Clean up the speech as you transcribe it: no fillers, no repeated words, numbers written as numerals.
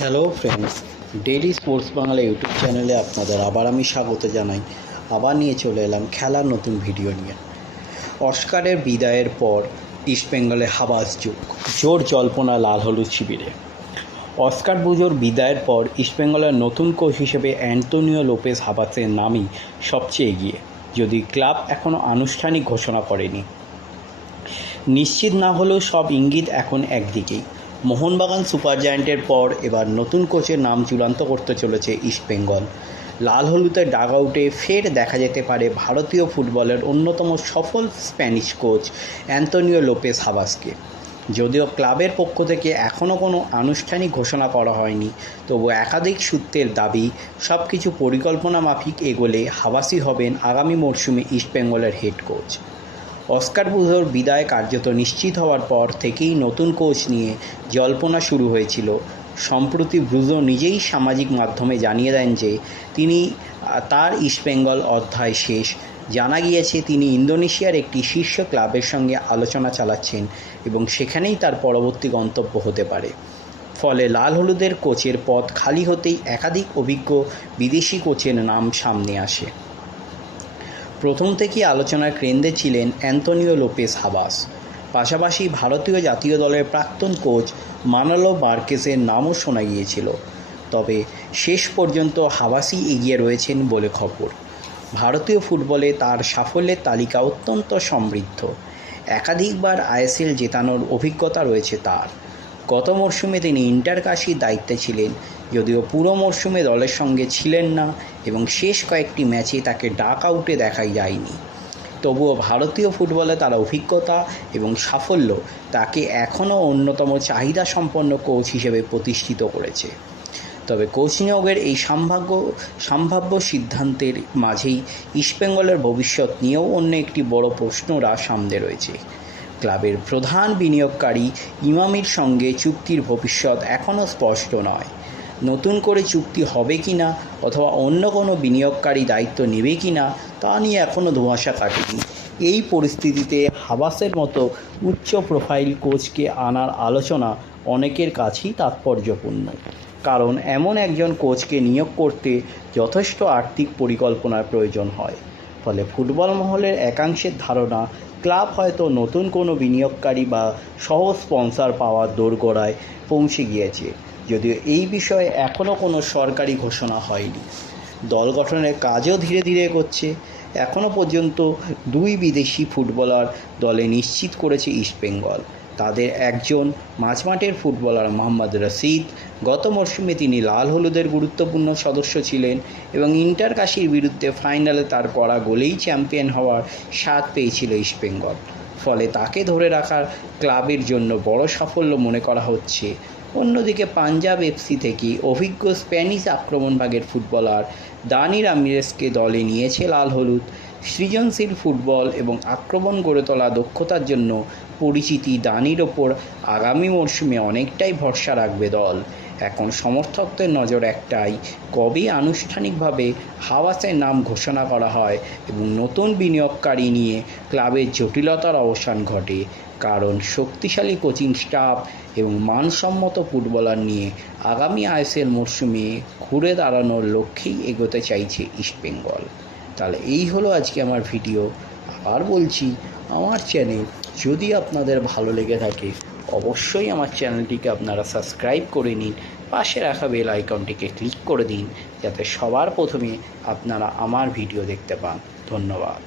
Hello friends, daily sports Bangla YouTube চ্যানেলে আপনাদের আবার আমি স্বাগত জানাই। আবার নিয়ে চলে এলাম খেলার নতুন ভিডিও নিয়ে। অস্কারের বিদায়ের পর ইস্টবেঙ্গলে হাবাস যুগ, জোর জল্পনা লাল হলুদ শিবিরে। অস্কার বুজোর বিদায়ের পর ইস্টবেঙ্গলের নতুন কোচ হিসেবে অ্যান্তোনিও লোপেজ হাবাসের নামই সবচেয়ে এগিয়ে, যদি ক্লাব এখনও আনুষ্ঠানিক ঘোষণা করেনি। নিশ্চিত না হলেও সব ইঙ্গিত এখন একদিকেই, মোহনবাগান সুপার জায়ান্টের পর এবার নতুন কোচের নাম চূড়ান্ত করতে চলেছে ইস্টবেঙ্গল। লাল হলুদের ডাগআউটে ফের দেখা যেতে পারে ভারতীয় ফুটবলের অন্যতম সফল স্প্যানিশ কোচ অ্যান্তোনিও লোপেজ হাবাসকে। যদিও ক্লাবের পক্ষ থেকে এখনও কোনো আনুষ্ঠানিক ঘোষণা করা হয়নি, তবু একাধিক সূত্রের দাবি সব কিছু পরিকল্পনা মাফিক এগোলে হাবাসই হবেন আগামী মরশুমে ইস্টবেঙ্গলের হেড কোচ। অস্কার বুজোর বিদায় কার্যত নিশ্চিত হওয়ার পর থেকেই নতুন কোচ নিয়ে জল্পনা শুরু হয়েছিল। সম্প্রতি বুজো নিজেই সামাজিক মাধ্যমে জানিয়ে দেন যে তার ইস্টবেঙ্গল অধ্যায় শেষ। জানা গিয়েছে তিনি ইন্দোনেশিয়ার একটি শীর্ষ ক্লাবের সঙ্গে আলোচনা চালাচ্ছেন এবং সেখানেই তার পরবর্তী গন্তব্য হতে পারে। ফলে লাল হলুদের কোচের পদ খালি হতেই একাধিক অভিজ্ঞ বিদেশি কোচের নাম সামনে আসে। প্রথম থেকেই আলোচনার কেন্দ্রে ছিলেন অ্যান্তোনিও লোপেজ হাবাস, পাশাপাশি ভারতীয় জাতীয় দলের প্রাক্তন কোচ মানোলো মার্কেসের নামও শোনা গিয়েছিল। তবে শেষ পর্যন্ত হাবাসই এগিয়ে রয়েছেন বলে খবর। ভারতীয় ফুটবলে তার সাফল্যের তালিকা অত্যন্ত সমৃদ্ধ। একাধিকবার আইএসএল জেতানোর অভিজ্ঞতা রয়েছে তার। গত মরশুমে তিনি ইন্টারকাশির দায়িত্বে ছিলেন, যদিও পুরো মরশুমে দলের সঙ্গে ছিলেন না এবং শেষ কয়েকটি ম্যাচে তাকে ডাক আউটে দেখাই যায়নি। তবুও ভারতীয় ফুটবলে তার অভিজ্ঞতা এবং সাফল্য তাকে এখনও অন্যতম চাহিদা সম্পন্ন কোচ হিসেবে প্রতিষ্ঠিত করেছে। তবে কোচ নিয়োগের এই সম্ভাব্য সিদ্ধান্তের মাঝেই ইস্টবেঙ্গলের ভবিষ্যৎ নিয়েও অন্য একটি বড় প্রশ্নরা সামনে রয়েছে। ক্লাবের প্রধান বিনিয়োগকারী ইমামির সঙ্গে চুক্তির ভবিষ্যৎ এখনও স্পষ্ট নয়। নতুন করে চুক্তি হবে কি না অথবা অন্য কোনো বিনিয়োগকারী দায়িত্ব নেবে কি না তা নিয়ে এখনও ধোঁয়াশা কাটেনি। এই পরিস্থিতিতে হাবাসের মতো উচ্চ প্রোফাইল কোচকে আনার আলোচনা অনেকের কাছেই তাৎপর্যপূর্ণ, কারণ এমন একজন কোচকে নিয়োগ করতে যথেষ্ট আর্থিক পরিকল্পনার প্রয়োজন হয়। ফলে ফুটবল মহলের একাংশের ধারণা ক্লাব হয়তো নতুন কোনো বিনিয়োগকারী বা সহ স্পন্সর পাওয়ার দোরগোড়ায় পৌঁছে গিয়েছে, যদিও এই বিষয়ে এখনও কোনো সরকারি ঘোষণা হয়নি। দল গঠনের কাজও ধীরে ধীরে এগোচ্ছে। এখনও পর্যন্ত 2 বিদেশি ফুটবলার দলে নিশ্চিত করেছে ইস্টবেঙ্গল। তাদের একজন মাঝমাঠের ফুটবলার মোহাম্মদ রশিদ। গত মরশুমে তিনি লাল হলুদের গুরুত্বপূর্ণ সদস্য ছিলেন এবং ইন্টারকাশির বিরুদ্ধে ফাইনালে তার করা গোলেই চ্যাম্পিয়ন হওয়ার স্বাদ পেয়েছিল ইস্টবেঙ্গল। ফলে তাকে ধরে রাখার ক্লাবের জন্য বড় সাফল্য মনে করা হচ্ছে। অন্যদিকে পাঞ্জাব এফসি থেকে অভিজ্ঞ স্প্যানিশ আক্রমণভাগের ফুটবলার দানি রামিরেসকে দলে নিয়েছে লাল হলুদ। সৃজনশীল ফুটবল এবং আক্রমণ গড়ে তোলা দক্ষতার জন্য পরিচিতি দানির ওপর আগামী মরশুমে অনেকটাই ভরসা রাখবে দল। এখন সমর্থকদের নজর একটাই, কবে আনুষ্ঠানিকভাবে হাবাসের নাম ঘোষণা করা হয় এবং নতুন বিনিয়োগকারী নিয়ে ক্লাবের জটিলতার অবসান ঘটে। কারণ শক্তিশালী কোচিং স্টাফ এবং মানসম্মত ফুটবলার নিয়ে আগামী আইএসএল মরশুমে ঘুরে দাঁড়ানোর লক্ষ্যেই এগোতে চাইছে ইস্টবেঙ্গল। তাহলে এই হলো আজকে আমার ভিডিও। আবার বলছি, আমার চ্যানেল যদি আপনাদের ভালো লেগে থাকে অবশ্যই আমার চ্যানেলটিকে আপনারা সাবস্ক্রাইব করে নিন, পাশে রাখা বেল আইকনটিকে ক্লিক করে দিন যাতে সবার প্রথমে আপনারা আমার ভিডিও দেখতে পান। ধন্যবাদ।